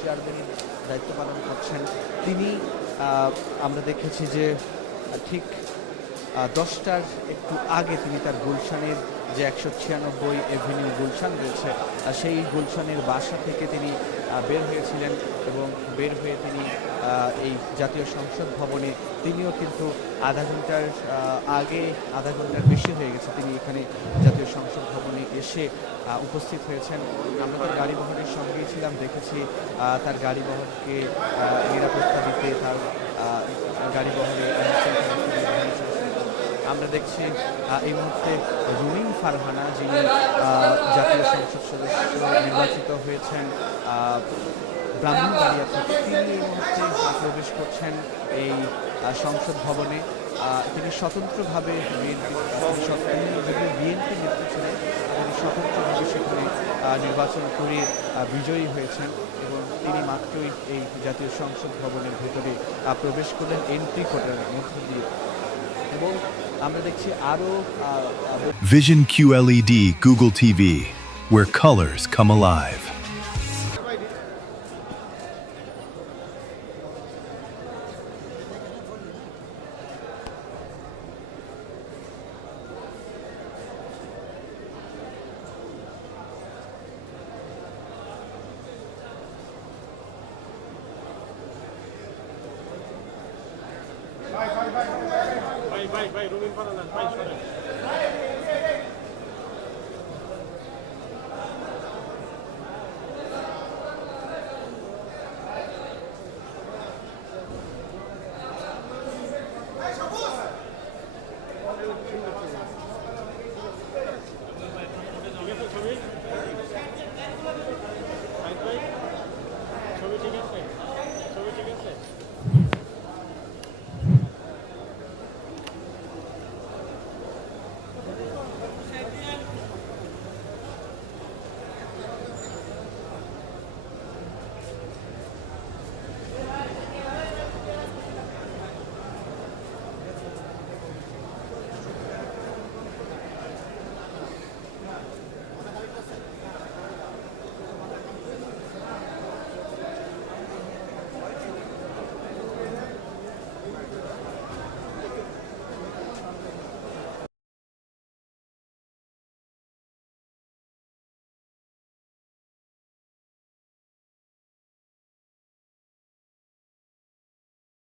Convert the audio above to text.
চেয়ারম্যানের দায়িত্ব পালন করছেন তিনি। আমরা দেখেছি যে ঠিক 10টার একটু আগে তিনি তার গুলশানের যে 196 এভিনিউ গুলশান রয়েছে সেই গুলশানের বাসা থেকে তিনি বের হয়েছিলেন এবং বের হয়ে তিনি এই জাতীয় সংসদ ভবনে তিনিও কিন্তু আধা ঘন্টার বেশি হয়ে গেছে তিনি এখানে জাতীয় সংসদ ভবনে এসে উপস্থিত হয়েছেন। আমরা তার গাড়ি বহরের সঙ্গেই ছিলাম, দেখেছি তার গাড়ি বহরকে নিরাপত্তা দিতে তার গাড়ি বহরে আমরা দেখছি এই মুহূর্তে রুমিন ফারহানা যিনি জাতীয় সংসদ সদস্য নির্বাচিত হয়েছেন ব্রাহ্মণবাড়িয়া থেকে, তিনি এই মুহূর্তে প্রবেশ করছেন এই সংসদ ভবনে। তিনি স্বতন্ত্রভাবে বিএনপি নেত্রী ছিলেন, তিনি স্বতন্ত্রভাবে সেখানে নির্বাচন করে বিজয়ী হয়েছেন এবং তিনি মাত্রই এই জাতীয় সংসদ ভবনের ভেতরে প্রবেশ করলেন এন্ট্রি কোটার মধ্য দিয়ে। এবং আমরা দেখছি আরো Vision QLED Google TV, where colors come alive. ভাই রুমিন পাঠালেন ভাই সরেন।